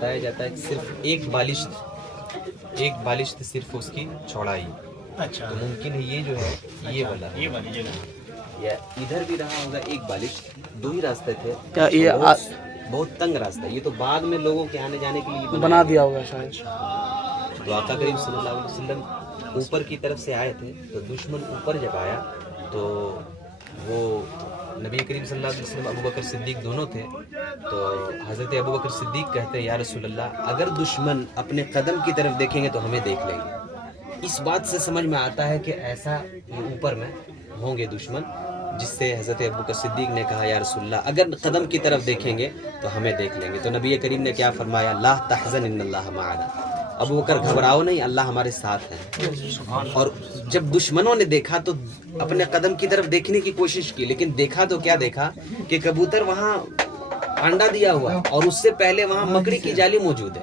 بتایا جاتا ہے کہ صرف ایک بالشت صرف اس کی چوڑائی، اچھا تو ممکن ہے یہ جو ہے یہ والا یہ والی جگہ یا ادھر بھی رہا ہوگا ایک بالشت، دو ہی راستے تھے، یہ بہت تنگ راستہ، یہ تو بعد میں لوگوں کے آنے جانے کے لیے بنا دیا ہوگا شاید. تو آقا کریم صلی اللہ علیہ وسلم اوپر کی طرف سے آئے تھے، تو دشمن اوپر جب آیا تو وہ نبی کریم صلی اللہ علیہ وسلم ابو بکر صدیق دونوں تھے، تو حضرت ابو بکر صدیق کہتے ہیں یا رسول اللہ اگر دشمن اپنے قدم کی طرف دیکھیں گے تو ہمیں دیکھ لیں گے. اس بات سے سمجھ میں آتا ہے کہ ایسا یہ اوپر میں ہوں گے دشمن، جس سے حضرت ابو بکر صدیق نے کہا یا رسول اللہ اگر قدم کی طرف دیکھیں گے تو ہمیں دیکھ لیں گے. تو نبی کریم نے کیا فرمایا، لا تحزن ان اللہ معنا، ابو بکر گھبراؤ نہیں، اللہ ہمارے ساتھ ہے. اور جب دشمنوں نے دیکھا تو اپنے قدم کی طرف دیکھنے کی کوشش کی، لیکن دیکھا تو کیا دیکھا کہ کبوتر وہاں انڈا دیا ہوا ہے اور اس سے پہلے وہاں مکڑی کی جالی موجود ہے.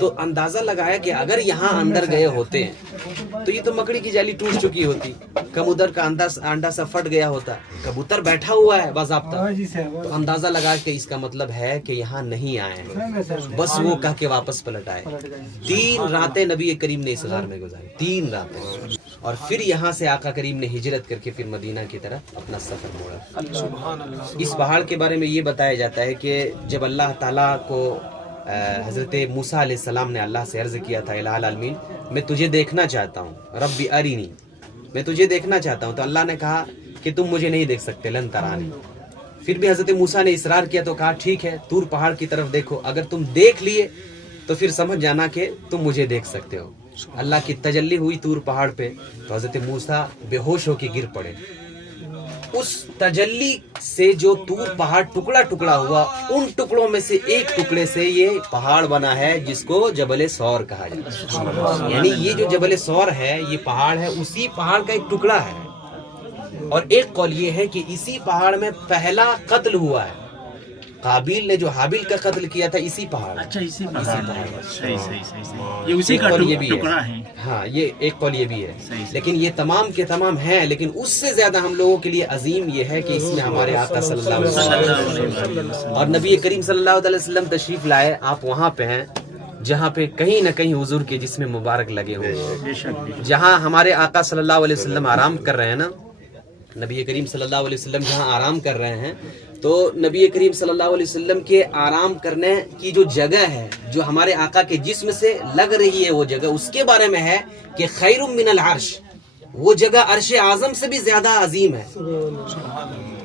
تو اندازہ لگایا کہ اگر یہاں اندر گئے ہوتے ہیں تو یہ تو مکڑی کی جالی ٹوٹ چکی ہوتی، کبوتر کا انڈا سا پھٹ گیا ہوتا، کبوتر بیٹھا ہوا ہے باضابطہ. تو اندازہ لگا کہ اس کا مطلب ہے کہ یہاں نہیں آئے ہیں، بس وہ کہہ کے واپس پلٹ آئے. 3 راتیں نبی کریم نے اس غار میں گزاری، 3 راتیں، اور پھر یہاں سے آقا کریم نے ہجرت کر کے پھر مدینہ کی طرف اپنا سفر موڑا. اس پہاڑ کے بارے میں یہ بتایا جاتا ہے کہ جب اللہ تعالیٰ کو حضرت موسیٰ علیہ السلام نے اللہ سے عرض کیا تھا الہ العالمین میں تجھے دیکھنا چاہتا ہوں، ربی ارینی، میں تجھے دیکھنا چاہتا ہوں، تو اللہ نے کہا کہ تم مجھے نہیں دیکھ سکتے، لن ترانی. پھر بھی حضرت موسیٰ نے اصرار کیا تو کہا ٹھیک ہے طور پہاڑ کی طرف دیکھو، اگر تم دیکھ لیے تو پھر سمجھ جانا کہ تم مجھے دیکھ سکتے ہو. اللہ کی تجلی ہوئی طور پہاڑ پہ تو حضرت موسیٰ بے ہوش ہو کے گر پڑے. اس تجلی سے جو طور پہاڑ ٹکڑا ٹکڑا ہوا، ان ٹکڑوں میں سے ایک ٹکڑے سے یہ پہاڑ بنا ہے جس کو جبل ثور کہا جاتا ہے. یعنی یہ جو جبل ثور ہے یہ پہاڑ ہے، اسی پہاڑ کا ایک ٹکڑا ہے. اور ایک قول یہ ہے کہ اسی پہاڑ میں پہلا قتل ہوا ہے، قابیل نے جو حابیل کا قتل کیا تھا اسی پہاڑ. اچھا اسی پہاڑ، صحیح یہ اسی کا ٹکڑا ہے. ہاں یہ ایک قول یہ بھی ہے، لیکن یہ تمام کے تمام ہیں، لیکن اس سے زیادہ ہم لوگوں کے لیے عظیم یہ ہے کہ اس میں ہمارے آقا صلی اللہ علیہ وسلم اور نبی کریم صلی اللہ علیہ وسلم تشریف لائے. آپ وہاں پہ ہیں جہاں پہ کہیں نہ کہیں حضور کے جسم مبارک لگے ہوئے ہیں، جہاں ہمارے آقا صلی اللہ علیہ وسلم آرام کر رہے ہیں نا، نبی کریم صلی اللہ علیہ وسلم جہاں آرام کر رہے ہیں، تو نبی کریم صلی اللہ علیہ وسلم کے آرام کرنے کی جو جگہ ہے جو ہمارے آقا کے جسم سے لگ رہی ہے، وہ جگہ اس کے بارے میں ہے کہ خیر من العرش، وہ جگہ عرش اعظم سے بھی زیادہ عظیم ہے،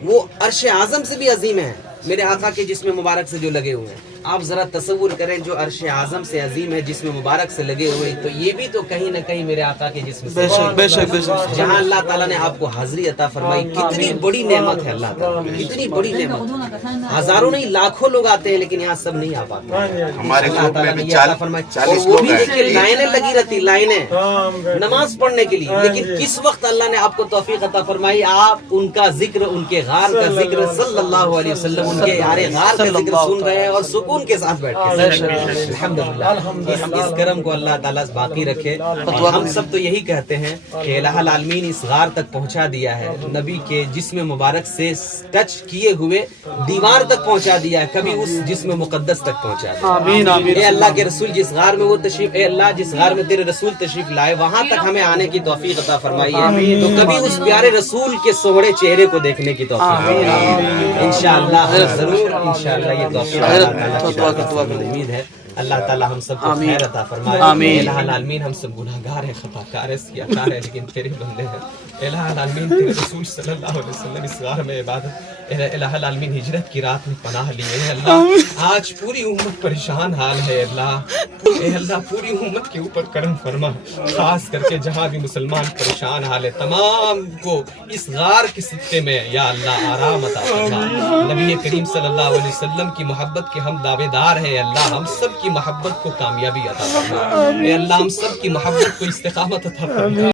وہ عرش اعظم سے بھی عظیم ہے میرے آقا کے جسم مبارک سے جو لگے ہوئے ہیں. آپ ذرا تصور کریں جو عرش اعظم سے عظیم ہے جسم مبارک سے لگے ہوئے، تو یہ بھی تو کہیں نہ کہیں میرے آقا کے جسم سے بے شک جہاں اللہ تعالیٰ نے آپ کو حاضری عطا فرمائی. کتنی بڑی نعمت ہے اللہ تعالیٰ، کتنی بڑی نعمت. ہزاروں نہیں لاکھوں لوگ آتے ہیں لیکن یہاں سب نہیں آ پاتے. اللہ تعالیٰ نے یہ عطا فرمائی، اور وہ بھی دیکھیے لائنیں لگی رہتی، لائنیں نماز پڑھنے کے لیے. لیکن کس وقت اللہ نے آپ کو توفیق عطا فرمائی، آپ ان کا ذکر، ان کے غار کا ذکر صلی اللہ علیہ وسلم، ان کے یار غار کا ذکر سن رہے ہیں اور سکون کے ساتھ بیٹھ کے. الحمدللہ اس کرم کو اللہ تعالیٰ باقی رکھے. ہم سب تو یہی کہتے ہیں کہ الہ العالمین اس غار تک پہنچا دیا ہے، نبی کے جسم مبارک سے ٹچ کیے ہوئے دیوار تک پہنچا دیا ہے، کبھی اس جسم مقدس تک پہنچا دیا. آمین آمین. اے اللہ کے رسول جس غار میں وہ تشریف، اے اللہ جس غار میں تیرے رسول تشریف لائے وہاں تک ہمیں آنے کی توفیق عطا فرمائیے، تو کبھی اس پیارے رسول کے سوہڑے چہرے کو دیکھنے کی توفیق انشاءاللہ ضرور، انشاءاللہ یہ توفیق اللہ تعالیٰ کی امید ہے. اللہ تعالیٰ ہم سب کو خیر عطا فرمائے. الہ العالمین ہم سب گناہگار ہیں، خطا کار ہیں، سیاکار ہیں، لیکن تیرے بندے ہیں. الہ العالمین تیرے رسول صلی اللہ علیہ وسلم اس غار میں عبادت، الہ العالمین ہجرت کی رات میں پناہ لیے ہیں. اللہ آج پوری امت پریشان حال ہے، اللہ اے اللہ پوری امت کے اوپر کرم فرما، خاص کر کے جہاں بھی مسلمان پریشان حال ہے تمام کو اس غار کے صدقے میں یا اللہ آرام عطا فرما. نبی کریم صلی اللہ علیہ وسلم کی محبت کے ہم دعوے دار ہیں، اللہ ہم سب کی محبت کو کامیابی عطا فرما. اے اللہ ہم سب کی محبت کو استقامت عطا فرما.